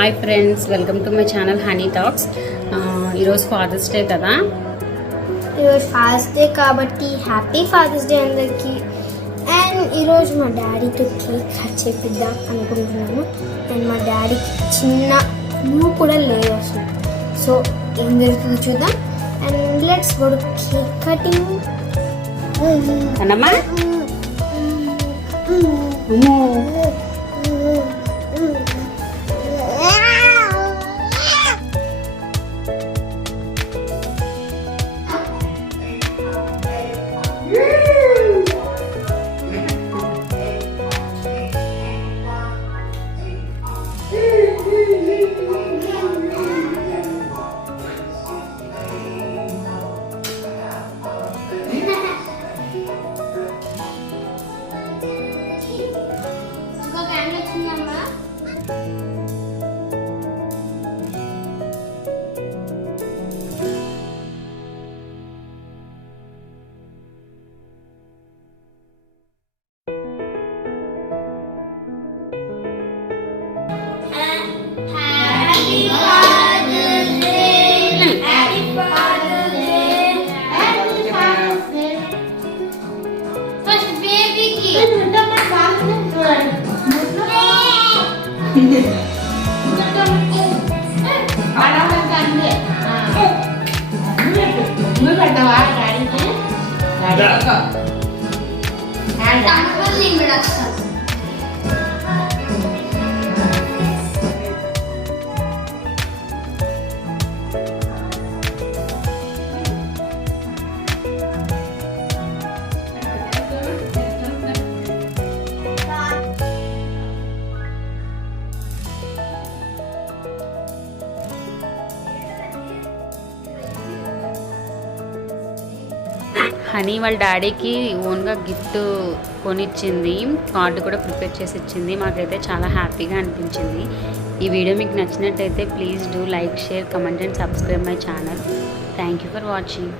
Hi friends, welcome to my channel honey talks. ఈరోజు fathers day కదా. ఈరోజు fathers day కాబట్టి హ్యాపీ ఫాదర్స్ డే అందరికీ. అండ్ ఈరోజు మా డాడీతో కేక్ కట్ చేపిద్దాం అనుకుంటున్నాను. అండ్ మా డాడీకి చిన్న క్లూ కూడా లేదు అసలు. సో ఏం జరుగుతుందో చూద్దాం. And let's go to cake cutting. అన్నమ్మా హనీ వాళ్ళ డాడీకి ఓన్గా గిఫ్ట్ కొనిచ్చింది, కార్డు కూడా ప్రిపేర్ చేసి ఇచ్చింది. మాకైతే చాలా హ్యాపీగా అనిపించింది. ఈ వీడియో మీకు నచ్చినట్టయితే please do like, share, comment and subscribe my channel. Thank you for watching.